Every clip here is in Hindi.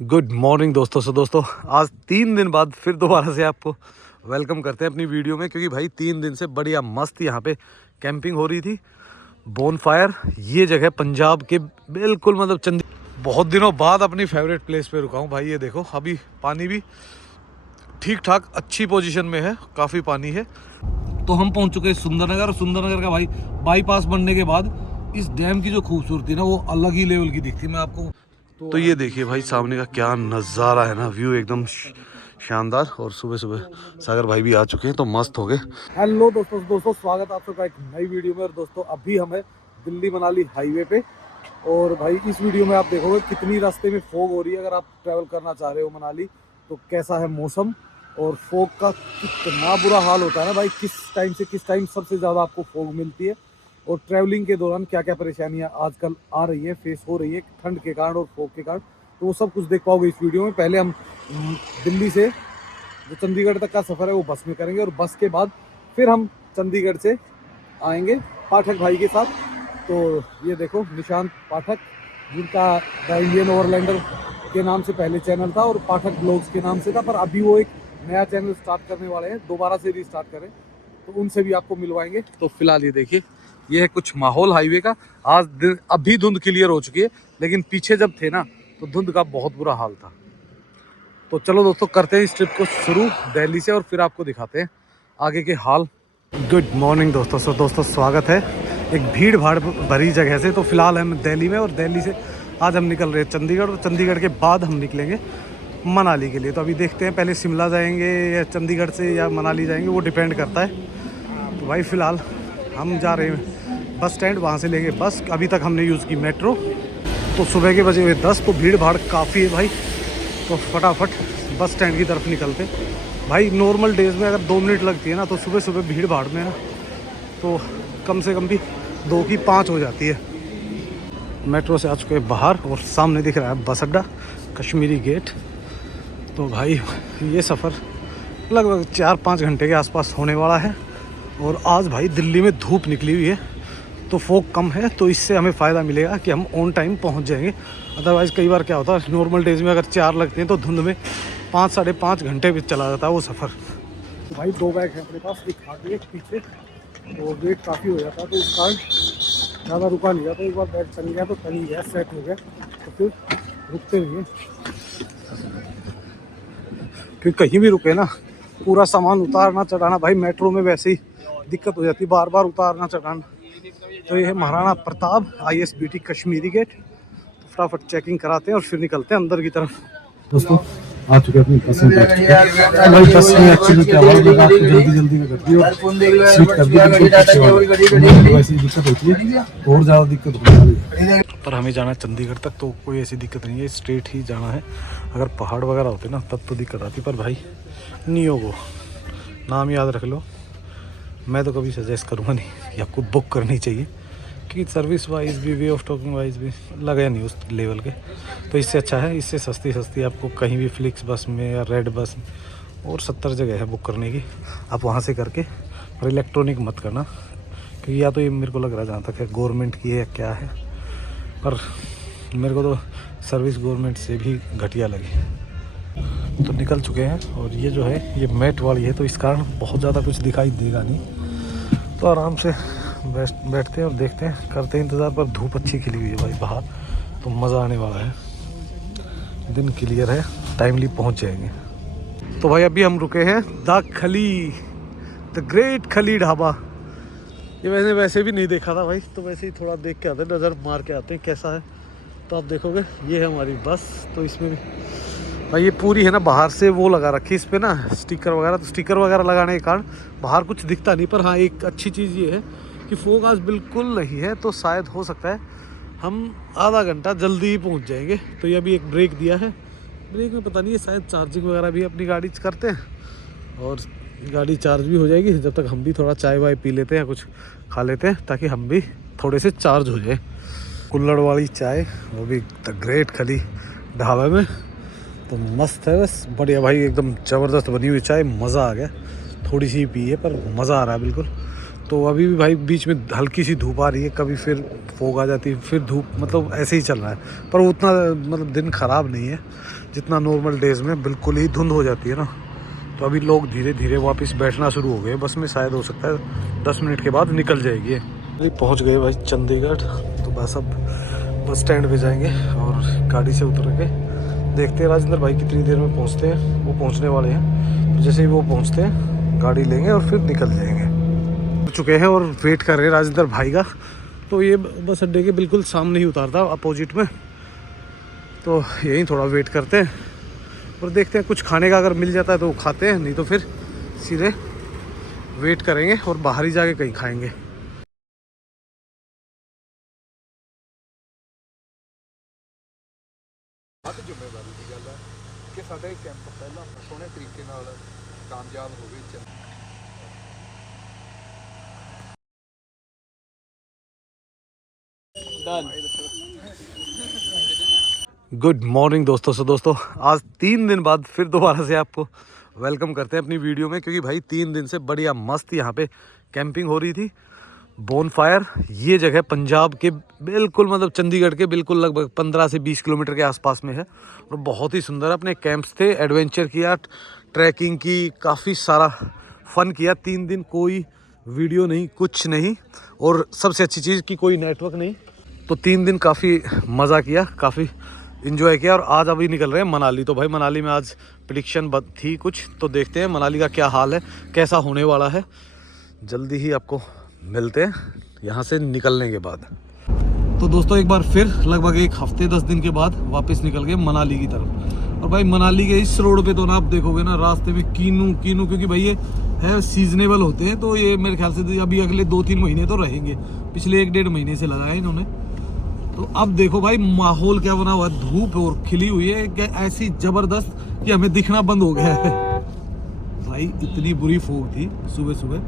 गुड मॉर्निंग दोस्तों। दोस्तों आज 3 दिन बाद फिर दोबारा से आपको वेलकम करते हैं अपनी वीडियो में, क्योंकि भाई 3 दिन से बढ़िया मस्त यहाँ पे कैंपिंग हो रही थी। बोनफायर ये जगह पंजाब के बिल्कुल मतलब बहुत दिनों बाद अपनी फेवरेट प्लेस पे रुका हूँ भाई। ये देखो अभी पानी भी ठीक ठाक अच्छी पोजीशन में है, काफ़ी पानी है। तो हम पहुँच चुके हैं सुंदरनगर। और सुंदरनगर का भाई बाईपास बनने के बाद इस डैम की जो खूबसूरती ना वो अलग ही लेवल की दिखती है। मैं आपको तो ये देखिए भाई सामने का क्या नज़ारा है ना, व्यू एकदम शानदार। और सुबह सुबह सागर भाई भी आ चुके हैं तो मस्त हो गए। हेलो दोस्तों स्वागत है आप सबका एक नई वीडियो में। और दोस्तों अभी हमें दिल्ली मनाली हाईवे पे, और भाई इस वीडियो में आप देखोगे कितनी रास्ते में फोग हो रही है। अगर आप ट्रैवल करना चाह रहे हो मनाली तो कैसा है मौसम, और फोग का कितना बुरा हाल होता है ना भाई, किस टाइम से किस टाइम सबसे ज़्यादा आपको फोग मिलती है, और ट्रैवलिंग के दौरान क्या क्या परेशानियां आजकल आ रही है, फेस हो रही है ठंड के कारण और फोग के कारण। तो वो सब कुछ देख पाओगे इस वीडियो में। पहले हम दिल्ली से जो चंडीगढ़ तक का सफ़र है वो बस में करेंगे, और बस के बाद फिर हम चंडीगढ़ से आएंगे पाठक भाई के साथ। तो ये देखो निशांत पाठक, जिनका द इंडियन ओवरलैंडर के नाम से पहले चैनल था और पाठक ब्लॉग्स के नाम से था, पर अभी वो एक नया चैनल स्टार्ट करने वाले हैं, दोबारा से रीस्टार्ट करें, तो उनसे भी आपको मिलवाएंगे। तो फिलहाल ये देखिए ये है कुछ माहौल हाईवे का। आज अभी धुंध क्लियर हो चुकी है, लेकिन पीछे जब थे ना तो धुंध का बहुत बुरा हाल था। तो चलो दोस्तों करते हैं इस ट्रिप को शुरू दिल्ली से, और फिर आपको दिखाते हैं आगे के हाल। गुड मॉर्निंग दोस्तों। दोस्तों स्वागत है एक भीड़ भाड़ भरी जगह से। तो फिलहाल हम दिल्ली में, और दिल्ली से आज हम निकल रहे हैं चंडीगढ़, और चंडीगढ़ के बाद हम निकलेंगे मनाली के लिए। तो अभी देखते हैं पहले शिमला जाएंगे या चंडीगढ़ से या मनाली जाएंगे, वो डिपेंड करता है। तो भाई फ़िलहाल हम जा रहे हैं बस स्टैंड, वहाँ से लेंगे बस। अभी तक हमने यूज़ की मेट्रो। तो सुबह के बजे हुए 10, तो भीड़ भाड़ काफ़ी है भाई। तो फटाफट बस स्टैंड की तरफ निकलते भाई। नॉर्मल डेज़ में अगर 2 मिनट लगती है ना, तो सुबह सुबह भीड़ भाड़ में ना तो कम से कम भी 2 की 5 हो जाती है। मेट्रो से आ चुके हैं बाहर, और सामने दिख रहा है बस अड्डा कश्मीरी गेट। तो भाई ये सफ़र लगभग 4-5 घंटे के आसपास होने वाला है। और आज भाई दिल्ली में धूप निकली हुई है, तो फोग कम है, तो इससे हमें फ़ायदा मिलेगा कि हम ऑन टाइम पहुंच जाएंगे। अदरवाइज़ कई बार क्या होता है नॉर्मल डेज़ में अगर 4 लगते हैं तो धुंध में 5-5.5 घंटे भी चला जाता है वो सफ़र। तो भाई 2 बैग है अपने पास, एक आगे एक पीछे, तो वेट काफ़ी हो जाता है, तो उस कारण ज़्यादा रुका नहीं जाता। एक बार बैग चल गया तो चल गया, सेट हो गया, तो फिर रुकते नहीं हैं। क्योंकि कहीं भी रुके ना पूरा सामान उतारना चढ़ाना, भाई मेट्रो में वैसे ही दिक्कत हो जाती है, बार बार उतारना चढ़ाना। तो ये है महाराणा प्रताप ISBT कश्मीरी गेट। तो फटाफट चेकिंग कराते हैं और फिर निकलते हैं अंदर की तरफ। दोस्तों आ चुके अपनी बस में बैठ चुके हैं। भाई बस में एक्चुअली क्या हुआ, जल्दी में कर दी और सीट कर दी बिल्कुल। वैसी दिक्कत होती है, और ज़्यादा दिक्कत होने वाली है। पर हमें जाना है चंडीगढ़ तक, तो कोई ऐसी दिक्कत नहीं है, स्ट्रेट ही जाना है। अगर पहाड़ वगैरह होते ना तब तो दिक्कत आती, पर भाई नियोगो नाम याद रख लो। मैं तो कभी सजेस्ट करूँगा नहीं कि आपको बुक करनी चाहिए, क्योंकि सर्विस वाइज भी, वे ऑफ टॉकिंग वाइज भी लगे नहीं उस लेवल के। तो इससे अच्छा है, इससे सस्ती आपको कहीं भी फ्लिक्स बस में या रेड बस में, और 70 जगह है बुक करने की, आप वहाँ से करके। और इलेक्ट्रॉनिक मत करना, क्योंकि या तो ये मेरे को लग रहा है जहाँ तक है गवर्नमेंट की है या क्या है, पर मेरे को तो सर्विस गवर्नमेंट से भी घटिया लगी। तो निकल चुके हैं, और ये जो है ये मैट वाली है, तो इस कारण बहुत ज़्यादा कुछ दिखाई देगा नहीं। तो आराम से बैठते हैं और देखते हैं, करते हैं इंतज़ार। पर धूप अच्छी खिली हुई है भाई बाहर, तो मज़ा आने वाला है। दिन क्लियर है, टाइमली पहुंच जाएंगे। तो भाई अभी हम रुके हैं द ग्रेट खली ढाबा। ये वैसे भी नहीं देखा था भाई, तो वैसे ही थोड़ा देख के आते हैं, नज़र मार के आते हैं कैसा है। तो आप देखोगे ये है हमारी बस। तो इसमें भाई ये पूरी है ना बाहर से वो लगा रखी इस पर ना स्टिकर वगैरह। तो स्टिकर वगैरह लगाने के कारण बाहर कुछ दिखता नहीं। पर हाँ एक अच्छी चीज़ ये है कि फोग आज बिल्कुल नहीं है, तो शायद हो सकता है हम आधा घंटा जल्दी ही पहुंच जाएंगे। तो ये अभी एक ब्रेक दिया है, ब्रेक में पता नहीं है शायद चार्जिंग वगैरह भी अपनी गाड़ी करते हैं, और गाड़ी चार्ज भी हो जाएगी जब तक हम भी थोड़ा चाय वाय पी लेते हैं या कुछ खा लेते हैं, ताकि हम भी थोड़े से चार्ज हो जाए। कुल्हड़ वाली चाय, वो भी द ग्रेट खली ढाबा में, तो मस्त है बस बढ़िया भाई, एकदम ज़बरदस्त बनी हुई चाय, मज़ा आ गया। थोड़ी सी पी है पर मज़ा आ रहा है बिल्कुल। तो अभी भी भाई बीच में हल्की सी धूप आ रही है, कभी फिर फोग आ जाती है, फिर धूप, मतलब ऐसे ही चल रहा है। पर उतना मतलब दिन ख़राब नहीं है जितना नॉर्मल डेज़ में बिल्कुल ही धुंध हो जाती है ना। तो अभी लोग धीरे धीरे वापस बैठना शुरू हो गए बस में, शायद हो सकता है 10 मिनट के बाद निकल जाएगी। अभी पहुंच गए भाई चंडीगढ़, तो बस अब बस स्टैंड पे जाएंगे और गाड़ी से उतर के देखते हैं राजेंद्र भाई कितनी देर में पहुंचते हैं। वो पहुंचने वाले हैं, तो जैसे ही वो पहुंचते हैं गाड़ी लेंगे और फिर निकल जाएंगे। चुके हैं और वेट कर रहे हैं राजेंद्र भाई का। तो ये बस अड्डे के बिल्कुल सामने ही उतारता अपोजिट में, तो यहीं थोड़ा वेट करते हैं और देखते हैं कुछ खाने का अगर मिल जाता है तो खाते हैं, नहीं तो फिर सीधे वेट करेंगे और बाहर ही जाके कहीं खाएंगे। ਜ਼ਿੰਮੇਵਾਰੀ ਦੀ ਗੱਲ ਹੈ ਕਿ ਸਾਡਾ ਇਹ ਕੈਂਪ ਪਹਿਲਾਂ ਸੋਹਣੇ ਤਰੀਕੇ ਨਾਲ ਕਾਮਯਾਬ ਹੋਵੇ। गुड मॉर्निंग दोस्तों। से दोस्तों आज 3 दिन बाद फिर दोबारा से आपको वेलकम करते हैं अपनी वीडियो में, क्योंकि भाई 3 दिन से बढ़िया मस्त यहाँ पे कैंपिंग हो रही थी। बोनफायर ये जगह पंजाब के बिल्कुल, मतलब चंडीगढ़ के बिल्कुल लगभग 15 से 20 किलोमीटर के आसपास में है और बहुत ही सुंदर अपने कैंप्स थे। एडवेंचर किया, ट्रैकिंग की, काफ़ी सारा फन किया। 3 दिन कोई वीडियो नहीं, कुछ नहीं, और सबसे अच्छी चीज़ कि कोई नेटवर्क नहीं। तो 3 दिन काफ़ी मज़ा किया, काफ़ी इन्जॉय किया और आज अभी निकल रहे हैं मनाली। तो भाई मनाली में आज प्रेडिक्शन थी कुछ, तो देखते हैं मनाली का क्या हाल है, कैसा होने वाला है। जल्दी ही आपको मिलते हैं यहाँ से निकलने के बाद। तो दोस्तों एक बार फिर लगभग 1 हफ्ते 10 दिन के बाद वापस निकल गए मनाली की तरफ। और भाई मनाली के इस रोड पे तो ना आप देखोगे ना रास्ते में कीनू, क्योंकि भाई ये है सीजनेबल होते हैं, तो ये मेरे ख्याल से अभी अगले 2-3 महीने तो रहेंगे। पिछले 1-1.5 महीने से लगाया इन्होंने। तो अब देखो भाई माहौल क्या बना हुआ है, धूप और खिली हुई है क्या ऐसी जबरदस्त कि हमें दिखना बंद हो गया है। भाई इतनी बुरी फोग थी सुबह सुबह,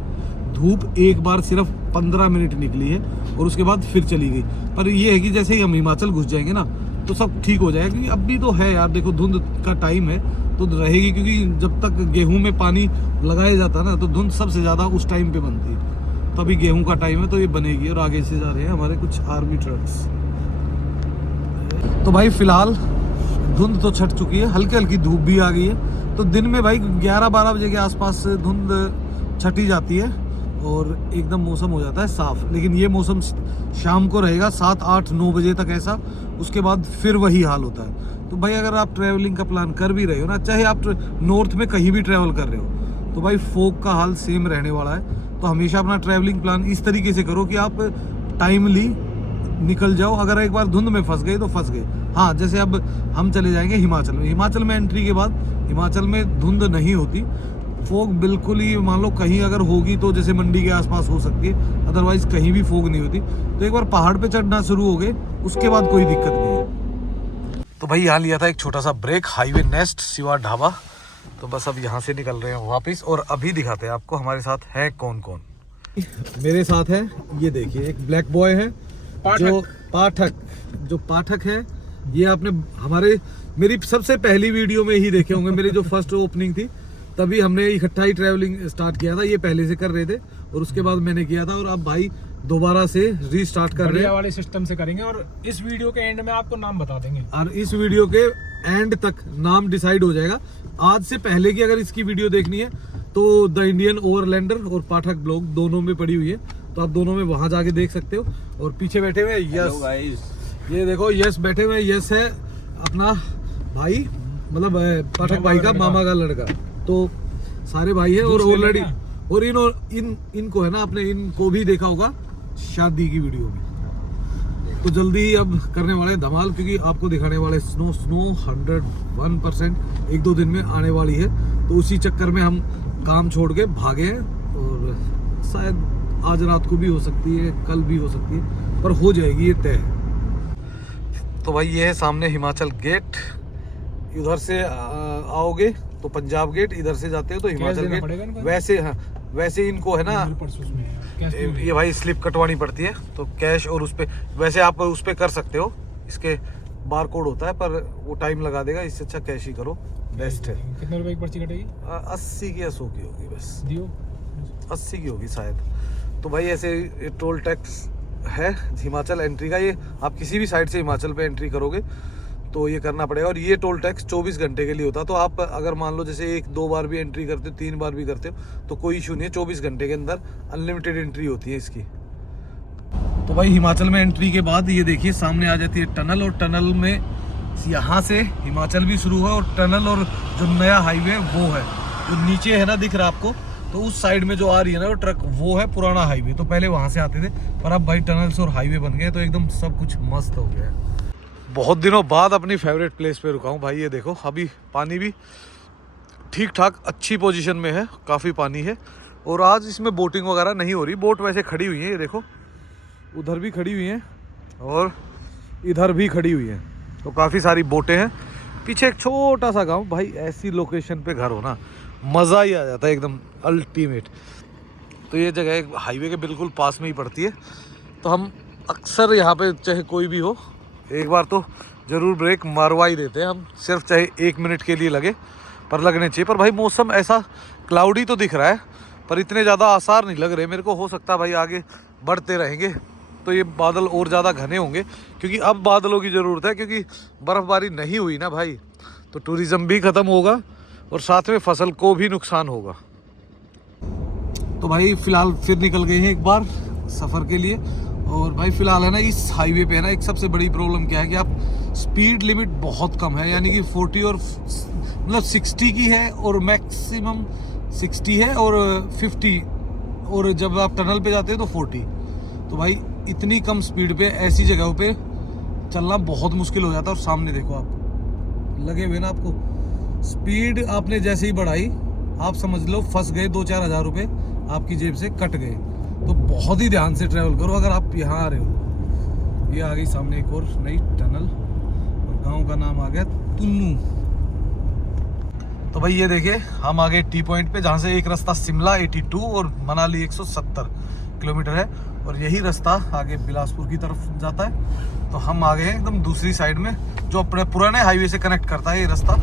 धूप एक बार सिर्फ 15 मिनट निकली है और उसके बाद फिर चली गई। पर ये है कि जैसे ही हम हिमाचल घुस जाएंगे ना तो सब ठीक हो जाएगा, क्योंकि अब भी तो है यार, देखो धुंध का टाइम है तो रहेगी, क्योंकि जब तक गेहूं में पानी लगाया जाता है ना तो धुंध सबसे ज़्यादा उस टाइम पे बनती है। तो अभी गेहूं का टाइम है तो ये बनेगी। और आगे से जा रहे हैं हमारे कुछ आर्मी ट्रक्स। तो भाई फिलहाल धुंध तो छट चुकी है, हल्की हल्की धूप भी आ गई है। तो दिन में भाई 11-12 बजे के आसपास धुंध छटी जाती है और एकदम मौसम हो जाता है साफ। लेकिन ये मौसम शाम को रहेगा 7-8-9 बजे तक ऐसा, उसके बाद फिर वही हाल होता है। तो भाई अगर आप ट्रैवलिंग का प्लान कर भी रहे हो ना, चाहे आप नॉर्थ में कहीं भी ट्रैवल कर रहे हो, तो भाई फोग का हाल सेम रहने वाला है। तो हमेशा अपना ट्रैवलिंग प्लान इस तरीके से करो कि आप टाइमली निकल जाओ। अगर एक बार धुंध में फंस गए तो फंस गए। हाँ, जैसे अब हम चले जाएंगे हिमाचल में। हिमाचल में एंट्री के बाद हिमाचल में धुंध नहीं होती, फोग बिल्कुल ही, मान लो कहीं अगर होगी तो जैसे मंडी के आसपास हो सकती है, अदरवाइज कहीं भी फोग नहीं होती। तो एक बार पहाड़ पे चढ़ना शुरू हो गए उसके बाद कोई दिक्कत नहीं है। तो भाई यहाँ लिया था एक छोटा सा ब्रेक, हाईवे नेस्ट सिवा ढाबा। तो बस अब यहाँ से निकल रहे हैं वापस और अभी दिखाते हैं आपको हमारे साथ है कौन कौन। मेरे साथ है, ये देखिए, एक ब्लैक बॉय है जो पाठक है। ये आपने मेरी सबसे पहली वीडियो में ही देखे होंगे, मेरी जो फर्स्ट ओपनिंग थी तभी हमने इकट्ठा ही ट्रैवलिंग स्टार्ट किया था। ये पहले से कर रहे थे और उसके बाद मैंने किया था, और अब भाई दोबारा से रीस्टार्ट कर रहे हैं वाले सिस्टम से करेंगे। और इस वीडियो के एंड में आपको नाम बता देंगे, और इस वीडियो के एंड तक नाम डिसाइड हो जाएगा। आज से पहले की अगर इसकी वीडियो देखनी है तो द इंडियन ओवरलैंडर और पाठक ब्लॉग दोनों में पड़ी हुई है, तो आप दोनों में वहां जाके देख सकते हो। और पीछे बैठे हुए यस, ये देखो यस बैठे हुए, यस है अपना भाई, मतलब पाठक भाई का मामा का लड़का। तो सारे भाई है और ऑलरेडी, और इनको है ना, आपने इनको भी देखा होगा शादी की वीडियो में। तो जल्दी ही अब करने वाले हैं धमाल, क्योंकि आपको दिखाने वाले स्नो 101% 1-2 दिन में आने वाली है। तो उसी चक्कर में हम काम छोड़ के भागे हैं, और शायद आज रात को भी हो सकती है, कल भी हो सकती है, पर हो जाएगी ये तय। तो भाई ये है सामने हिमाचल गेट, उधर से आओगे तो पंजाब गेट, इधर से जाते हो तो हिमाचल गेट। वैसे हाँ, वैसे इनको है ना ये भाई स्लिप कटवानी पड़ती है, तो कैश और उस पे वैसे आप उस पे कर सकते हो, इसके बार कोड होता है, पर वो टाइम लगा देगा। इससे अच्छा कैश ही करो, बेस्ट है। कितने रुपए की पर्ची कटेगी? 80 की या 100 की होगी, बस दियो 80 की होगी शायद। तो भाई ऐसे ये टोल टैक्स है हिमाचल एंट्री का। ये आप किसी भी साइड से हिमाचल पे एंट्री करोगे तो ये करना पड़ेगा, और ये टोल टैक्स 24 घंटे के लिए होता है। तो आप अगर मान लो जैसे 1-2 बार भी एंट्री करते हो, 3 बार भी करते हो तो कोई इशू नहीं है, 24 घंटे के अंदर अनलिमिटेड एंट्री होती है इसकी। तो भाई हिमाचल में एंट्री के बाद ये देखिए सामने आ जाती है टनल, और टनल में यहाँ से हिमाचल भी शुरू है, और टनल और जो नया हाईवे है वो है जो नीचे है ना, दिख रहा है आपको, तो उस साइड में जो आ रही है ना वो ट्रक, वो है पुराना हाईवे। तो पहले वहाँ से आते थे, पर अब भाई टनल्स और हाईवे बन गए तो एकदम सब कुछ मस्त हो गया है। बहुत दिनों बाद अपनी फेवरेट प्लेस पे रुका हूँ भाई। ये देखो अभी पानी भी ठीक ठाक अच्छी पोजीशन में है, काफ़ी पानी है, और आज इसमें बोटिंग वगैरह नहीं हो रही। बोट वैसे खड़ी हुई है, ये देखो उधर भी खड़ी हुई हैं और इधर भी खड़ी हुई हैं, तो काफ़ी सारी बोटें हैं। पीछे एक छोटा सा गांव, भाई ऐसी लोकेशन पे घर हो ना मज़ा ही आ जाता है एकदम अल्टीमेट। तो ये जगह एक हाईवे के बिल्कुल पास में ही पड़ती है, तो हम अक्सर यहाँ पे चाहे कोई भी हो एक बार तो ज़रूर ब्रेक मारवा ही देते हैं हम, सिर्फ चाहे 1 मिनट के लिए लगे, पर लगने चाहिए। पर भाई मौसम ऐसा क्लाउडी तो दिख रहा है, पर इतने ज़्यादा आसार नहीं लग रहे मेरे को। हो सकता है भाई आगे बढ़ते रहेंगे तो ये बादल और ज़्यादा घने होंगे, क्योंकि अब बादलों की ज़रूरत है, क्योंकि बर्फ़बारी नहीं हुई ना भाई तो टूरिज़्म भी ख़त्म होगा और साथ में फसल को भी नुकसान होगा। तो भाई फ़िलहाल फिर निकल गए हैं एक बार सफ़र के लिए। और भाई फ़िलहाल है ना इस हाईवे पे है ना एक सबसे बड़ी प्रॉब्लम क्या है कि आप स्पीड लिमिट बहुत कम है, यानी कि 40 और मतलब 60 की है, और मैक्सिमम 60 है और 50, और जब आप टनल पे जाते हैं तो 40। तो भाई इतनी कम स्पीड पे ऐसी जगहों पे चलना बहुत मुश्किल हो जाता है। और सामने देखो आप लगे हुए ना, आपको स्पीड आपने जैसे ही बढ़ाई आप समझ लो फंस गए, 2-4 हज़ार रुपये आपकी जेब से कट गए। तो बहुत ही ध्यान से ट्रैवल करो अगर आप यहाँ आ रहे हो। ये आ गई सामने एक और नई टनल, और गांव का नाम आ गया तुन्नू। तो भाई ये देखिए हम आ गए टी पॉइंट पे, जहाँ से एक रास्ता शिमला 82 और मनाली 170 किलोमीटर है, और यही रास्ता आगे बिलासपुर की तरफ जाता है। तो हम आ गए हैं एकदम दूसरी साइड में, जो अपने पुराने हाईवे से कनेक्ट करता है ये रास्ता।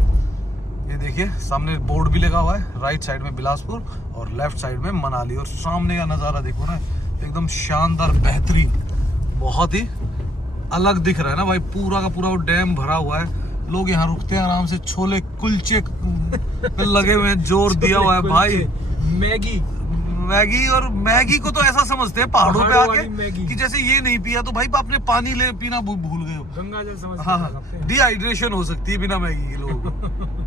ये देखिए सामने बोर्ड भी लगा हुआ है, राइट साइड में बिलासपुर और लेफ्ट साइड में मनाली। और सामने का नज़ारा देखो ना, एकदम शानदार बेहतरीन, बहुत ही अलग दिख रहा है ना भाई। पूरा का पूरा वो डैम भरा हुआ है, लोग यहाँ रुकते हैं आराम से, छोले कुलचे पे लगे हुए हैं, जोर दिया हुआ है भाई। मैगी और मैगी को तो ऐसा समझते हैं पहाड़ों पे आके कि जैसे ये नहीं पिया तो भाई आपने पानी ले पीना भूल गए हो, गंगा जल समझ। हाँ, डिहाइड्रेशन हो सकती है बिना मैगी के लोगों को।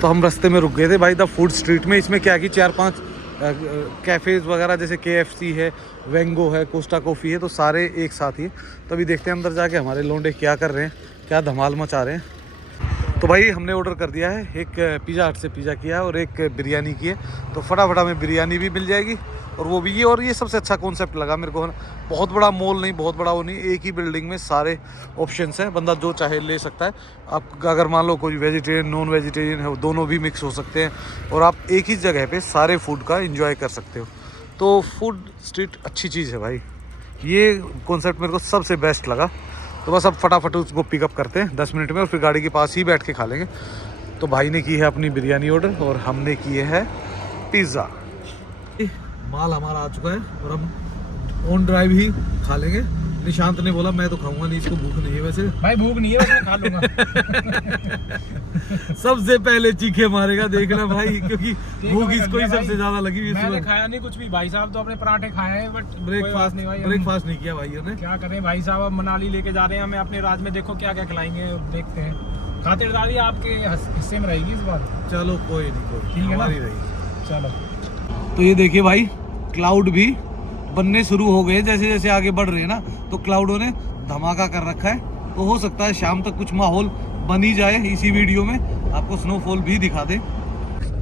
तो हम रास्ते में रुक गए थे भाई द फूड स्ट्रीट में। इसमें क्या कि 4-5 कैफ़ेज़ वगैरह, जैसे KFC है, वेंगो है, कोस्टा कॉफ़ी है, तो सारे एक साथ ही। तो अभी देखते हैं अंदर जाके हमारे लोंडे क्या कर रहे हैं, क्या धमाल मचा रहे हैं। तो भाई हमने ऑर्डर कर दिया है, एक पिज़्ज़ा हट से पिज़्ज़ा किया है और एक बिरयानी की है। तो फटाफट हमें बिरयानी भी मिल जाएगी और वो भी ये। और ये सबसे अच्छा कॉन्सेप्ट लगा मेरे को, बहुत बड़ा मॉल नहीं, बहुत बड़ा वो नहीं, एक ही बिल्डिंग में सारे ऑप्शंस हैं, बंदा जो चाहे ले सकता है। आप अगर मान लो कोई वेजिटेरियन नॉन वेजिटेरियन है, दोनों भी मिक्स हो सकते हैं, और आप एक ही जगह पे सारे फूड का एंजॉय कर सकते हो। तो फूड स्ट्रीट अच्छी चीज़ है भाई, ये कॉन्सेप्ट मेरे को सबसे बेस्ट लगा। तो बस अब फटाफट उसको पिकअप करते हैं 10 मिनट में, और फिर गाड़ी के पास ही बैठ के खा लेंगे। तो भाई ने की है अपनी बिरयानी ऑर्डर और हमने किए है पिज़्ज़ा। माल हमारा आ चुका है और हम ऑन ड्राइव ही खा लेंगे। निशांत ने बोला मैं तो खाऊंगा नहीं, इसको भूख नहीं है। वैसे भाई भूख नहीं है, वैसे खा लूंगा। सबसे पहले चीखे मारेगा, देखना भाई, क्योंकि भूख इसको ही सबसे ज्यादा लगी हुई है। मैंने खाया नहीं कुछ भी, भाई साहब तो अपने पराठे खाए हैं, बट ब्रेकफास्ट नहीं किया भाइयों ने। क्या करें भाई साहब, अब मनाली लेके जा रहे हैं हमें अपने राज में, देखो क्या क्या खिलाएंगे, देखते हैं। खातिरदारी आपके हिस्से में रहेगी इस बार। चलो कोई नहीं, कोई ठीक है, हमारी रहेगी। चलो। तो ये देखिए भाई क्लाउड भी बनने शुरू हो गए, जैसे जैसे आगे बढ़ रहे हैं ना, तो क्लाउडों ने धमाका कर रखा है। तो हो सकता है शाम तक कुछ माहौल बन ही जाए, इसी वीडियो में आपको स्नोफॉल भी दिखा दे।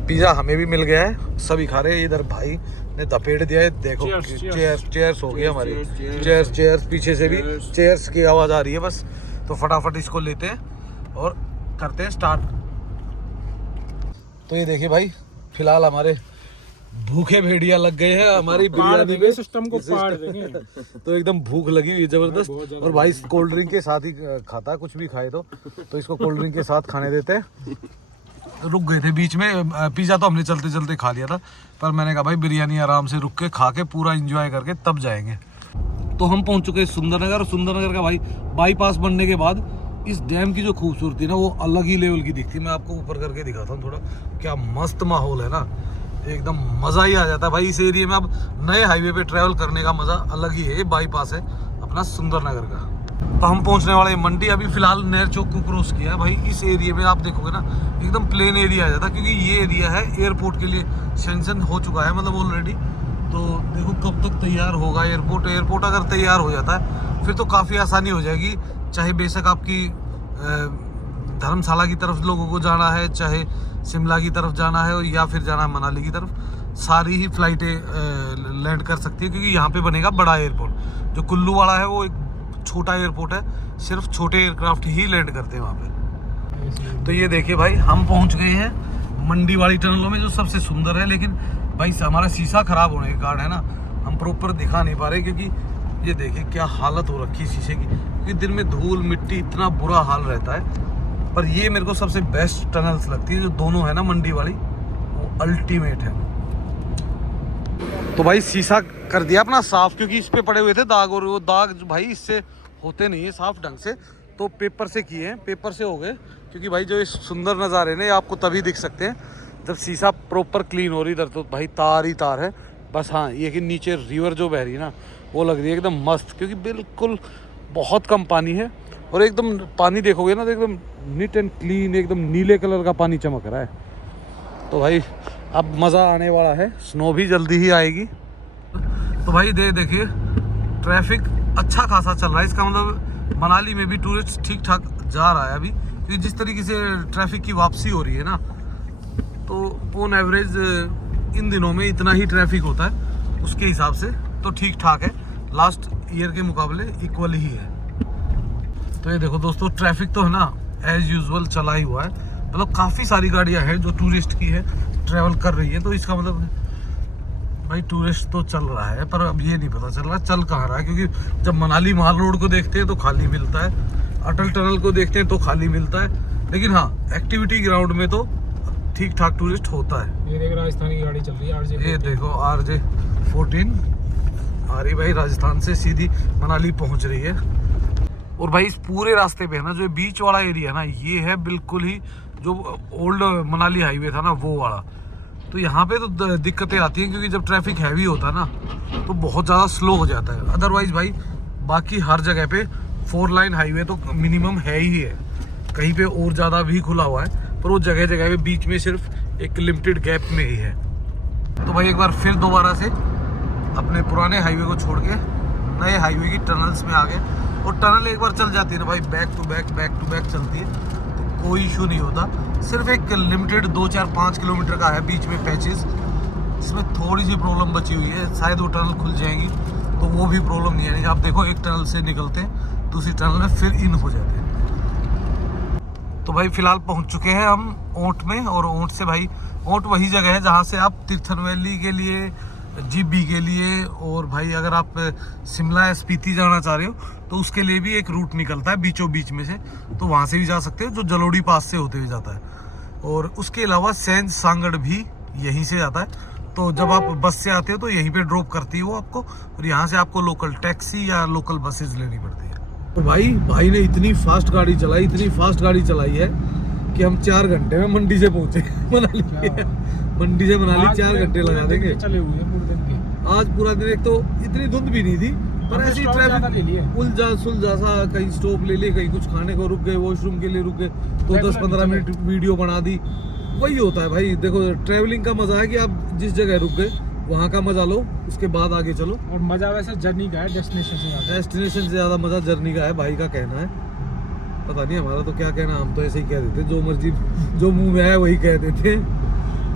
पिज़्ज़ा हमें भी मिल गया है, सभी खा रहे हैं। इधर भाई ने दपेट दिया है, देखो चेयर्स हो गई हमारी, चेयर्स पीछे से भी चेयर्स की आवाज़ आ रही है बस। तो फटाफट इसको लेते हैं और करते हैं स्टार्ट। तो ये देखिए भाई फिलहाल हमारे भूखे भेड़िया लग गए हैं हमारी बिरयानी में, सिस्टम को पाड़ देंगे। तो एकदम भूख लगी हुई है जबरदस्त। और भाई कोल्ड ड्रिंक के साथ ही खाता है, कुछ भी खाए तो इसको कोल्ड ड्रिंक के साथ खाने देते हैं। रुक गए थे बीच में। पिज़्ज़ा तो हमने चलते चलते खा लिया था, पर मैंने कहा भाई बिरयानी आराम से रुक के खा के पूरा एंजॉय करके तब जाएंगे। तो हम पहुंच चुके हैं सुंदरनगर। और सुंदरनगर का भाई बाईपास बनने के बाद इस डैम की जो खूबसूरती ना वो अलग ही लेवल की दिखती है। मैं आपको ऊपर करके दिखाता हूँ थोड़ा, क्या मस्त माहौल है ना, एकदम मज़ा ही आ जाता है भाई। इस एरिया में अब नए हाईवे पे ट्रैवल करने का मज़ा अलग ही है। ये बाईपास है अपना सुंदरनगर का। तो हम पहुंचने वाले हैं मंडी। अभी फिलहाल नहर चौक को क्रॉस किया है भाई। इस एरिया में आप देखोगे ना एकदम प्लेन एरिया आ जाता है, क्योंकि ये एरिया है एयरपोर्ट के लिए सैंक्शन हो चुका है मतलब ऑलरेडी। तो देखो कब तक तैयार होगा एयरपोर्ट। एयरपोर्ट अगर तैयार हो जाता है फिर तो काफ़ी आसानी हो जाएगी, चाहे बेशक आपकी धर्मशाला की तरफ लोगों को जाना है, चाहे शिमला की तरफ जाना है या फिर जाना है मनाली की तरफ, सारी ही फ्लाइटें लैंड कर सकती है, क्योंकि यहाँ पे बनेगा बड़ा एयरपोर्ट। जो कुल्लू वाला है वो एक छोटा एयरपोर्ट है, सिर्फ छोटे एयरक्राफ्ट ही लैंड करते हैं वहाँ पे। तो ये देखिए भाई हम पहुँच गए हैं मंडी वाली टनलों में, जो सबसे सुंदर है। लेकिन भाई हमारा शीशा खराब होने के कारण है ना हम प्रॉपर दिखा नहीं पा रहे, क्योंकि ये देखिए क्या हालत हो रखी है शीशे की, क्योंकि दिन में धूल मिट्टी इतना बुरा हाल रहता है। पर ये मेरे को सबसे बेस्ट टनल्स लगती है, जो दोनों है ना मंडी वाली, वो अल्टीमेट है। तो भाई शीशा कर दिया अपना साफ, क्योंकि इस पे पड़े हुए थे दाग, और वो दाग भाई इससे होते नहीं है साफ ढंग से, तो पेपर से किए हैं, पेपर से हो गए। क्योंकि भाई जो ये सुंदर नज़ारे ने आपको तभी दिख सकते हैं जब शीशा प्रॉपर क्लीन हो रही। इधर तो भाई तार ही तार है बस। हाँ ये कि नीचे रिवर जो बह रही है ना वो लग रही है एकदम मस्त, क्योंकि बिल्कुल बहुत कम पानी है। और एकदम पानी देखोगे ना तो एकदम नीट एंड क्लीन, एकदम नीले कलर का पानी चमक रहा है। तो भाई अब मज़ा आने वाला है, स्नो भी जल्दी ही आएगी। तो भाई देखिए ट्रैफिक अच्छा खासा चल रहा है, इसका मतलब मनाली में भी टूरिस्ट ठीक ठाक जा रहा है अभी, क्योंकि जिस तरीके से ट्रैफिक की वापसी हो रही है ना, तो ऑन एवरेज इन दिनों में इतना ही ट्रैफिक होता है, उसके हिसाब से तो ठीक ठाक है, लास्ट ईयर के मुकाबले इक्वल ही है। तो ये देखो दोस्तों ट्रैफिक तो है ना एज यूजुअल चला ही हुआ है, मतलब काफ़ी सारी गाड़ियां हैं जो टूरिस्ट की है, ट्रैवल कर रही है। तो इसका मतलब भाई टूरिस्ट तो चल रहा है, पर अब ये नहीं पता चल रहा चल कहाँ रहा है, क्योंकि जब मनाली माल रोड को देखते हैं तो खाली मिलता है, अटल टनल को देखते हैं तो खाली मिलता है। लेकिन हाँ एक्टिविटी ग्राउंड में तो ठीक ठाक टूरिस्ट होता है। ये देख राजस्थानी गाड़ी चल रही है RJ 14। ये देखो RJ 14 आ रही भाई, राजस्थान से सीधी मनाली पहुंच रही है। और भाई इस पूरे रास्ते पे है ना जो बीच वाला एरिया है ना, ये है बिल्कुल ही जो ओल्ड मनाली हाईवे था ना वो वाला। तो यहाँ पे तो दिक्कतें आती हैं, क्योंकि जब ट्रैफिक हैवी होता है ना तो बहुत ज़्यादा स्लो हो जाता है। अदरवाइज भाई बाकी हर जगह पे 4 लाइन हाईवे तो मिनिमम है ही है, कहीं पे और ज़्यादा भी खुला हुआ है, पर वो जगह जगह पे बीच में सिर्फ एक लिमिटेड गैप में ही है। तो भाई एक बार फिर दोबारा से अपने पुराने हाईवे को छोड़ के नए हाईवे की टनल्स में आ गए। और टनल एक बार चल जाती है ना भाई बैक टू बैक चलती है, तो कोई इशू नहीं होता। सिर्फ एक लिमिटेड 2, 4, 5 किलोमीटर का है बीच में पैचेस, इसमें थोड़ी सी प्रॉब्लम बची हुई है, शायद वो टनल खुल जाएंगी तो वो भी प्रॉब्लम नहीं है। आप देखो एक टनल से निकलते हैं दूसरी टनल में फिर इन हो जाते हैं। तो भाई फिलहाल पहुंच चुके हैं हम ऊंट में, और ऊंट से भाई ऊंट वही जगह है जहां से आप तीर्थन वैली के लिए, जीबी के लिए, और भाई अगर आप शिमला या स्पीति जाना चाह रहे हो तो उसके लिए भी एक रूट निकलता है बीचों बीच में से, तो वहाँ से भी जा सकते हो, जो जलोड़ी पास से होते हुए जाता है। और उसके अलावा सेंध सांगड़ भी यहीं से जाता है। तो जब आप बस से आते हो तो यहीं पे ड्रॉप करती है वो आपको, और यहाँ से आपको लोकल टैक्सी या लोकल बसेज लेनी पड़ती है। तो भाई ने इतनी फास्ट गाड़ी चलाई है कि हम 4 घंटे में मंडी से पहुंचे मनाली। मंडी से मनाली 4 घंटे लगा देंगे, चले हुए हैं पूरे दिन के। आज पूरा दिन। एक तो इतनी धुंध भी नहीं थी, पर ऐसी ट्रैफिक उलझा सुलझा सा, कहीं स्टॉप ले लिए, कहीं कुछ खाने को रुक गए, वॉशरूम के लिए रुक गए, तो 10-15 मिनट वीडियो बना दी। वही होता है भाई, देखो ट्रैवलिंग का मजा है कि आप जिस जगह रुक गए वहाँ का मजा लो, उसके बाद आगे चलो। और मजा वैसे जर्नी का है, डेस्टिनेशन से ज़्यादा मजा जर्नी का है, भाई का कहना है। पता नहीं हमारा तो क्या कहना, हम तो ऐसे ही कह देते, जो मर्जी जो मुंह में है वही कह देते।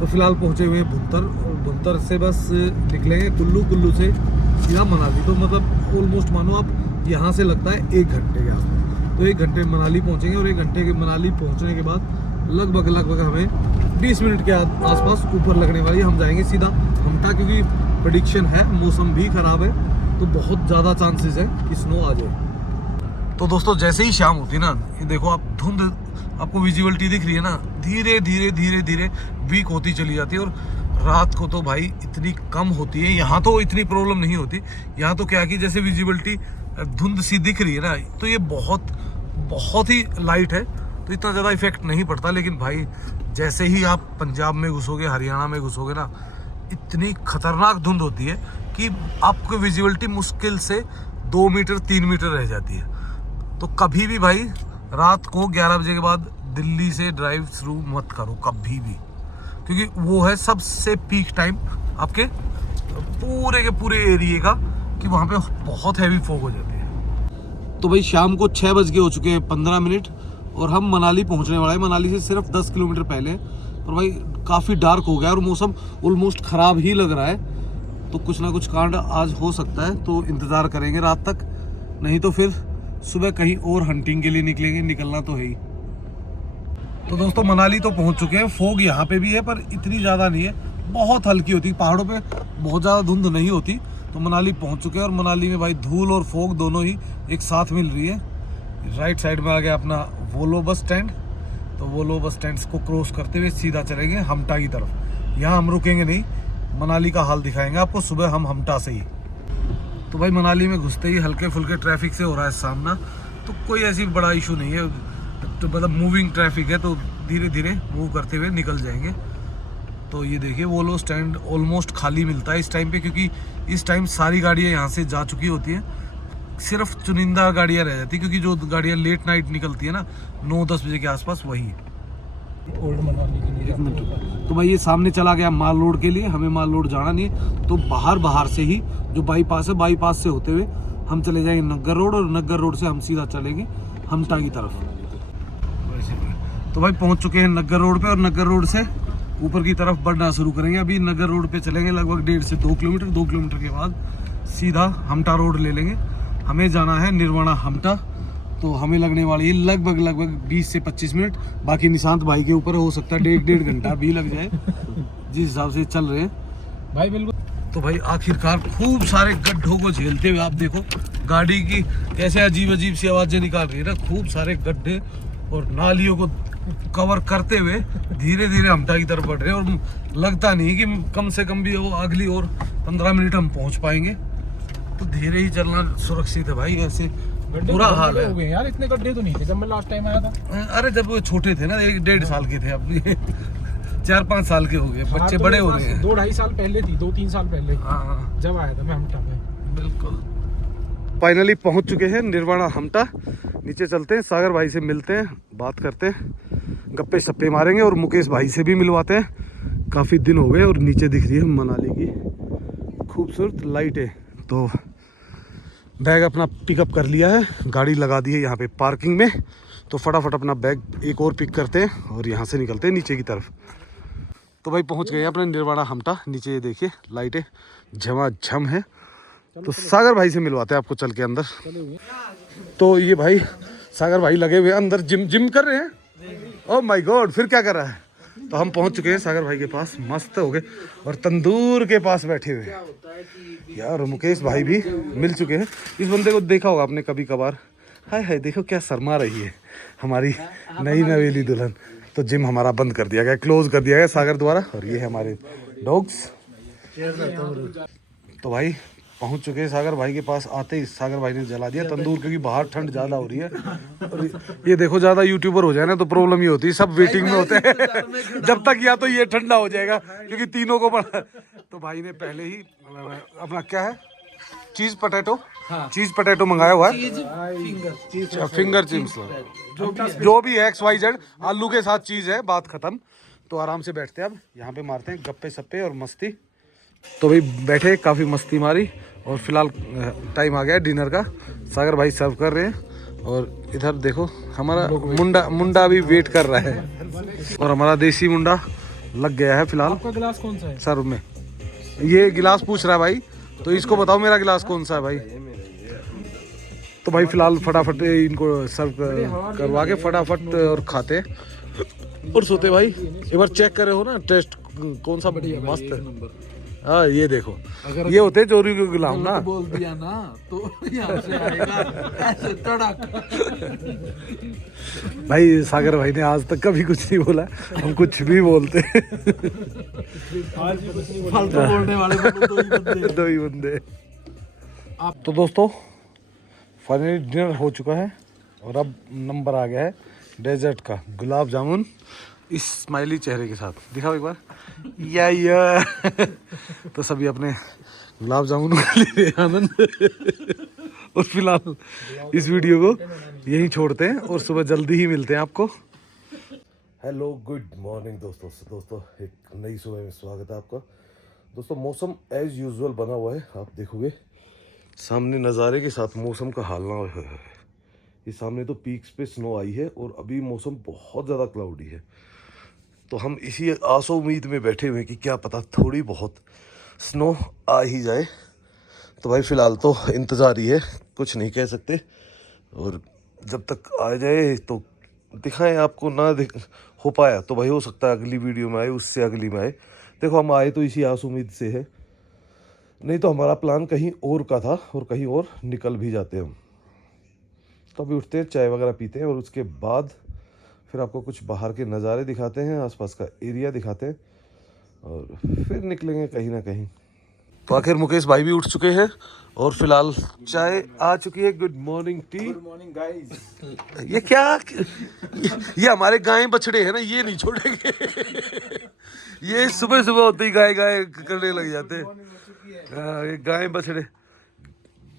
तो फिलहाल पहुंचे हुए हैं भुंतर, और भुंतर से बस निकलेंगे कुल्लू से सीधा मनाली। तो मतलब ऑलमोस्ट मानो आप यहाँ से लगता है 1 घंटे के आसपास, तो 1 घंटे मनाली पहुँचेंगे, और 1 घंटे के मनाली पहुँचने के बाद लगभग हमें 20 मिनट के आसपास ऊपर लगने वाली, हम जाएंगे सीधा हमटा, क्योंकि प्रेडिक्शन है मौसम भी ख़राब है, तो बहुत ज़्यादा चांसेस है कि स्नो आ जाए। तो दोस्तों जैसे ही शाम होती है ना, ये देखो आप धुंध आपको विजिबिलिटी दिख रही है ना, धीरे धीरे धीरे धीरे वीक होती चली जाती है। और रात को तो भाई इतनी कम होती है, यहाँ तो इतनी प्रॉब्लम नहीं होती। यहाँ तो क्या कि जैसे विजिबिलिटी धुंध सी दिख रही है ना, तो ये बहुत बहुत ही लाइट है, तो इतना ज़्यादा इफेक्ट नहीं पड़ता। लेकिन भाई जैसे ही आप पंजाब में घुसोगे, हरियाणा में घुसोगे ना, इतनी खतरनाक धुंध होती है कि आपको विजिबिलिटी मुश्किल से 2 मीटर 3 मीटर रह जाती है। तो कभी भी भाई रात को 11 बजे के बाद दिल्ली से ड्राइव थ्रू मत करो कभी भी, क्योंकि वो है सबसे पीक टाइम आपके पूरे के पूरे एरिया का, कि वहाँ पे बहुत हैवी फॉग हो जाती है। तो भाई शाम को 6 बज के हो चुके हैं 15 मिनट और हम मनाली पहुँचने वाले हैं। मनाली से सिर्फ 10 किलोमीटर पहले, और भाई काफ़ी डार्क हो गया और मौसम ऑलमोस्ट ख़राब ही लग रहा है। तो कुछ ना कुछ कांड आज हो सकता है, तो इंतज़ार करेंगे रात तक, नहीं तो फिर सुबह कहीं और हंटिंग के लिए निकलेंगे। निकलना तो है ही। तो दोस्तों मनाली तो पहुंच चुके हैं। फोग यहाँ पे भी है पर इतनी ज़्यादा नहीं है, बहुत हल्की होती है। पहाड़ों पे बहुत ज़्यादा धुंध नहीं होती। तो मनाली पहुंच चुके हैं और मनाली में भाई धूल और फोग दोनों ही एक साथ मिल रही है। राइट साइड में आ गया अपना वोलो बस स्टैंड। तो वोलो बस स्टैंड को क्रॉस करते हुए सीधा चलेंगे हमटा की तरफ। यहाँ हम रुकेंगे नहीं, मनाली का हाल दिखाएंगे आपको सुबह हम हमटा से ही। तो भाई मनाली में घुसते ही हल्के फुल्के ट्रैफिक से हो रहा है सामना, तो कोई ऐसी बड़ा इशू नहीं है। तो मतलब मूविंग ट्रैफिक है, तो धीरे धीरे मूव करते हुए निकल जाएंगे। तो ये देखिए वोलो स्टैंड ऑलमोस्ट खाली मिलता है इस टाइम पे, क्योंकि इस टाइम सारी गाड़ियाँ यहाँ से जा चुकी होती हैं। सिर्फ चुनिंदा गाड़ियाँ रह जाती, क्योंकि जो गाड़ियाँ लेट नाइट निकलती है ना 9-10 बजे के आसपास, वही ओल्ड मनाली के लिए। एक मिनट। तो भाई ये सामने चला गया माल रोड के लिए, हमें माल रोड जाना नहीं है। तो बाहर से ही जो बाईपास है, बाईपास से होते हुए हम चले जाएंगे नग्गर रोड, और नग्गर रोड से हम सीधा चलेंगे हमटा की तरफ। तो भाई पहुंच चुके हैं नग्गर रोड पे, और नग्गर रोड से ऊपर की तरफ बढ़ना शुरू करेंगे। अभी नग्गर रोड पे चलेंगे लगभग 1.5 से 2 किलोमीटर। 2 किलोमीटर के बाद सीधा हमटा रोड ले लेंगे। हमें जाना है निर्वाणा हमटा, तो हमें लगने वाली है लगभग 20 से 25 मिनट। बाकी निशांत भाई के ऊपर हो सकता है 1.5 घंटा भी लग जाए, जिस हिसाब से चल रहे हैं भाई। बिल्कुल। तो भाई आखिरकार खूब सारे गड्ढों को झेलते हुए आप देखो गाड़ी की कैसे अजीब अजीब सी आवाज़ें निकाल रही है ना। खूब सारे गड्ढे और नालियों को कवर करते हुए धीरे धीरे हमटा की तरफ बढ़ रहे हैं, और लगता नहीं कि कम से कम भी वो अगली और 15 मिनट हम पहुंच पाएंगे। तो धीरे ही चलना सुरक्षित है भाई, ऐसे बुरा हाल है। हो गए यार, इतने गड्ढे तो नहीं थे जब मैं लास्ट टाइम आया था। अरे जब वो छोटे थे ना, 1-1.5 साल के थे, अब 4-5 साल के हो गए, बच्चे तो बड़े हो रहे हैं। 2-2.5 साल पहले थी, 2-3 साल पहले हाँ जब आया था मैं हमटा में। बिल्कुल। फाइनली पहुंच चुके हैं निर्वाणा हमटा। नीचे चलते हैं, सागर भाई से मिलते हैं, बात करते हैं, गप्पे शप्पे मारेंगे, और मुकेश भाई से भी मिलवाते हैं। काफ़ी दिन हो गए। और नीचे दिख रही है मनाली की खूबसूरत लाइटें। तो बैग अपना पिकअप कर लिया है, गाड़ी लगा दी है यहाँ पे पार्किंग में। तो फटाफट अपना बैग एक और पिक करते हैं और यहाँ से निकलते हैं नीचे की तरफ। तो भाई पहुँच गए हैं अपने निर्वाणा हमटा। नीचे ये देखिए लाइटें झमाझम है। तो सागर भाई से मिलवाते हैं आपको चल के अंदर। तो ये भाई सागर भाई लगे हुए अंदर जिम कर रहे हैं। ओह माय गॉड, फिर क्या कर रहा है। तो हम पहुंच चुके हैं सागर भाई के पास, मस्त हो गए, और तंदूर के पास बैठे हुए यार। मुकेश भाई भी मिल चुके हैं। इस बंदे को देखा होगा आपने कभी कभार। हाय हाय देखो क्या शर्मा रही है हमारी नई नवेली दुल्हन। तो जिम हमारा बंद कर दिया गया, क्लोज कर दिया गया सागर द्वारा। और ये है हमारे डॉग्स। तो भाई पहुंच चुके हैं सागर भाई के पास। आते ही सागर भाई ने जला दिया तंदूर, क्योंकि बाहर ठंड ज़्यादा हो रही है। और ये देखो ज़्यादा यूट्यूबर हो जाए ना तो प्रॉब्लम ये होती है, सब वेटिंग में होते हैं जब तक या तो ये ठंडा हो जाएगा, क्योंकि तीनों को बड़ा। तो भाई ने पहले ही अपना क्या है चीज़ पटेटो, चीज़ पटेटो मंगाया हुआ है, फिंगर चिप्स, जो भी है XYZ, आलू के साथ चीज़ है, बात ख़त्म। तो आराम से बैठते हैं, अब यहाँ पे मारते हैं गप्पे सप्पे और मस्ती। तो भाई बैठे, काफ़ी मस्ती मारी, और फिलहाल टाइम आ गया डिनर का। सागर भाई सर्व कर रहे हैं, और इधर देखो हमारा मुंडा भी वेट कर रहा है, और हमारा देसी मुंडा लग गया है फिलहाल। आपका गिलास कौन सा है? सर्व में ये गिलास पूछ रहा है भाई, तो इसको बताओ मेरा गिलास कौन सा है भाई। तो भाई फिलहाल फटाफट इनको सर्व करवा के फटाफट और खाते और सोते। भाई एक बार चेक करे हो ना टेस्ट कौन सा मस्त है। हाँ ये देखो, अगर ये होते चोरी के गुलाम ना। गलत बोल दिया ना तो यहाँ से आएगा ऐसे तड़क। भाई सागर भाई ने आज तक कभी कुछ नहीं बोला, हम कुछ भी बोलते हैं। फालतू बोलने वाले दो ही बंदे। दो ही बंदे। तो दोस्तों फाइनली डिनर हो चुका है और अब नंबर आ गया है डेजर्ट का, गुलाब जामुन इस स्माइली चेहरे के साथ। दिखाओ एक बार, या तो सभी अपने गुलाब जामुन का ले आनंद। और फिलहाल इस वीडियो को यहीं छोड़ते हैं और सुबह जल्दी ही मिलते हैं आपको। हेलो गुड मॉर्निंग दोस्तों, एक नई सुबह में स्वागत है आपका। दोस्तों मौसम एज यूजुअल बना हुआ है, आप देखोगे सामने नज़ारे के साथ मौसम का हाल ना हो। ये सामने तो पीक्स पे स्नो आई है और अभी मौसम बहुत ज़्यादा क्लाउडी है। तो हम इसी आसो उम्मीद में बैठे हुए हैं कि क्या पता थोड़ी बहुत स्नो आ ही जाए। तो भाई फ़िलहाल तो इंतज़ार ही है, कुछ नहीं कह सकते। और जब तक आ जाए तो दिखाएं आपको, ना हो पाया तो भाई हो सकता है अगली वीडियो में आए, उससे अगली में आए। देखो हम आए तो इसी आस उम्मीद से है, नहीं तो हमारा प्लान कहीं और का था और कहीं और निकल भी जाते हम। तो अभी उठते हैं, चाय वगैरह पीते हैं और उसके बाद फिर आपको कुछ बाहर के नज़ारे दिखाते हैं, आसपास का एरिया दिखाते हैं और फिर निकलेंगे कहीं ना कहीं। तो आखिर मुकेश भाई भी उठ चुके हैं और फिलहाल चाय आ चुकी है। Good morning tea. Good morning guys. ये क्या, ये हमारे गाय बछड़े हैं ना, ये नहीं छोड़ेंगे। ये सुबह सुबह होते ही गाय गाय करने लग जाते हैं। हाँ, ये गाय बछड़े।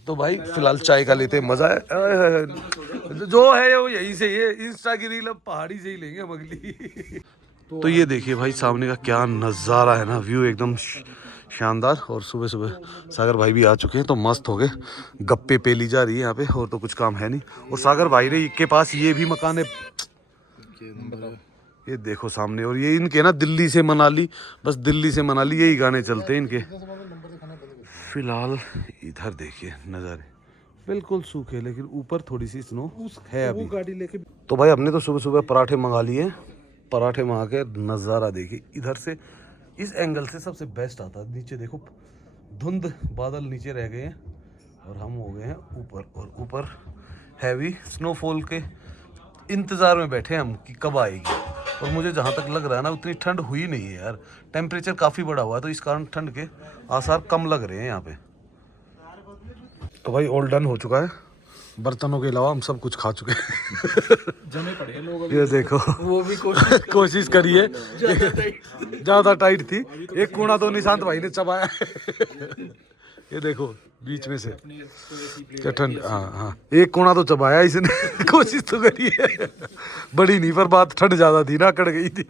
तो भाई फिलहाल चाय का लेते हैं, मजा है। जो है वो यहीं से, ये इंस्टा की रील अब पहाड़ी से ही लेंगे हम अगली। तो ये देखिए भाई सामने का क्या नज़ारा है ना, व्यू एकदम शानदार। और सुबह सुबह सागर भाई भी आ चुके हैं तो मस्त हो गए, गप्पे पे ली जा रही है यहाँ पे, और तो कुछ काम है नहीं। और सागर भाई ने के पास ये भी मकान है, ये देखो सामने। और ये इनके ना दिल्ली से मनाली, बस दिल्ली से मनाली यही गाने चलते हैं इनके। फिलहाल इधर देखिए नज़ारे बिल्कुल सूखे, लेकिन ऊपर थोड़ी सी स्नो है अभी। गाड़ी लेके तो भाई हमने तो सुबह सुबह पराठे मंगा लिए, पराठे मंगा के नज़ारा देखिए इधर से, इस एंगल से सबसे बेस्ट आता है। नीचे देखो धुंध बादल नीचे रह गए हैं और हम हो गए हैं ऊपर, और ऊपर हैवी स्नोफॉल के इंतज़ार में बैठे हैं हम कि कब आएगी। और मुझे जहाँ तक लग रहा है ना उतनी ठंड हुई नहीं है यार, टेम्परेचर काफ़ी बढ़ा हुआ है तो इस कारण ठंड के आसार कम लग रहे हैं यहाँ पे। तो भाई ऑल डन हो चुका है, बर्तनों के अलावा हम सब कुछ खा चुके हैं। जमे पड़े लोग। ये देखो वो भी कोशिश करिए, ज़्यादा टाइट थी। एक कोना तो निशांत भाई ने चबाया। ये देखो बीच में से क्या ठंड, हाँ एक कोना तो चबाया इसने। कोशिश तो करी है, बड़ी नहीं पर बात ठंड ज़्यादा थी ना, अकड़ गई थी।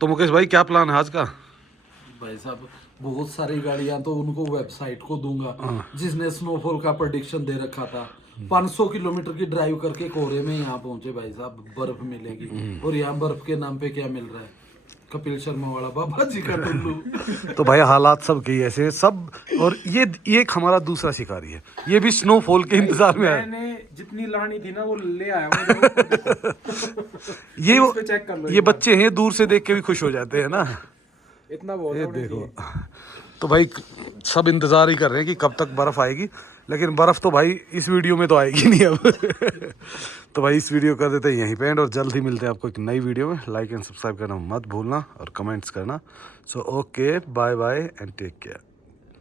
तो मुकेश भाई क्या प्लान है आज का? भाई साहब बहुत सारी गाड़ियां तो उनको वेबसाइट को दूंगा जिसने स्नोफॉल का प्रेडिक्शन दे रखा था। 500 किलोमीटर की ड्राइव करके कोहरे में यहाँ पहुंचे भाई साहब, बर्फ मिलेगी। और यहाँ बर्फ के नाम पे क्या मिल रहा है, कपिल शर्मा वाला बाबा जी का टुल्लू। तो भाई हालात सब के ऐसे हैं सब। और ये एक हमारा दूसरा शिकारी है, ये भी स्नोफॉल के इंतजार में है। मैंने जितनी लानी थी ना वो ले आया हूँ। ये बच्चे हैं, दूर से देख के भी खुश हो जाते हैं ना। इतना बहुत ये देखो तो भाई सब इंतजार ही कर रहे हैं कि कब तक बर्फ आएगी, लेकिन बर्फ तो भाई इस वीडियो में तो आएगी नहीं अब। तो भाई इस वीडियो कर देते हैं यहीं पे एंड, और जल्द ही मिलते हैं आपको एक नई वीडियो में। लाइक एंड सब्सक्राइब करना मत भूलना और कमेंट्स करना। So okay, bye bye and take care.